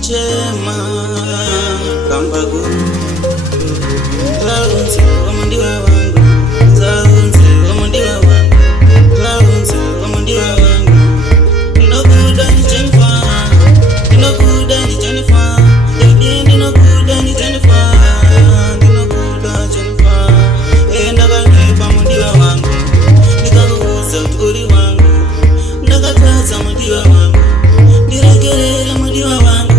Chema kambagu zaunzi omundiwa wangu zaunzi omundiwa wangu zaunzi omundiwa wangu ndinokuda ni Jennifer ndinokuda ni Jennifer ndinokuda ni Jennifer ndinokuda Jennifer ndakanyeba mundiwa wangu ndikakuuza kuti uri wangu ndakatadza mundiwa wangu ndiregerere mundiwa wangu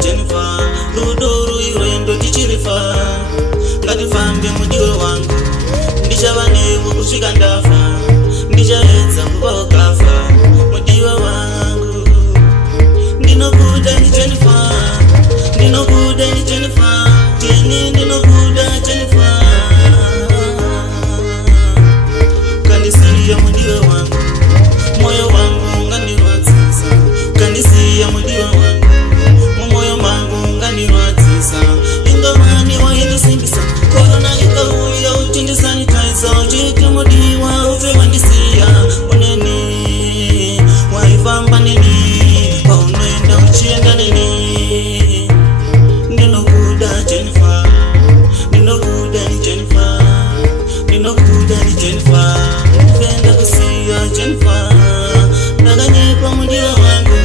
Jennifer, Ludoro irendo tichirifa ngatifambe mudiwa wangu ndichava newe kusvika ndafa ndichaedza kuva wakafa mudiwa wangu ndinokuda ni Jennifer ndinokuda ni Jennifer tini ndinokuda Jennifer kandisiya mudiwa wangu moyo wangu ngandirwadzisa kandisiya mudiwa wangu moyo mangu ngandirwadzisa ingomani waindisimbisa korona ikauya uchindisanitiza uchiti mudiwa ufe wandisiya uneni waifamba neni paunoenda uchienda neni ndinokuda Jennifer ndinokuda ni Jennifer ndinokuda ni Jennifer ufenda kusiya Jennifer ndakanyepa mudiwa wangu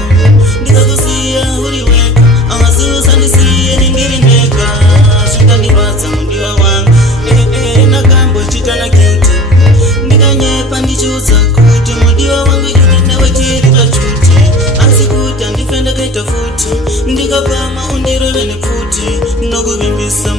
ndikakusiya uri weka awasuzandisiye nindiri ndega zvingandirwadza mudiwa wangu nakambo chitana guilty ndikanyepa ndichiudza kuti mudiwa wangu ini newe tiri kachuti asi kuti handife ndakaita futi ndikapama undirove nepfuti nokuvimbisa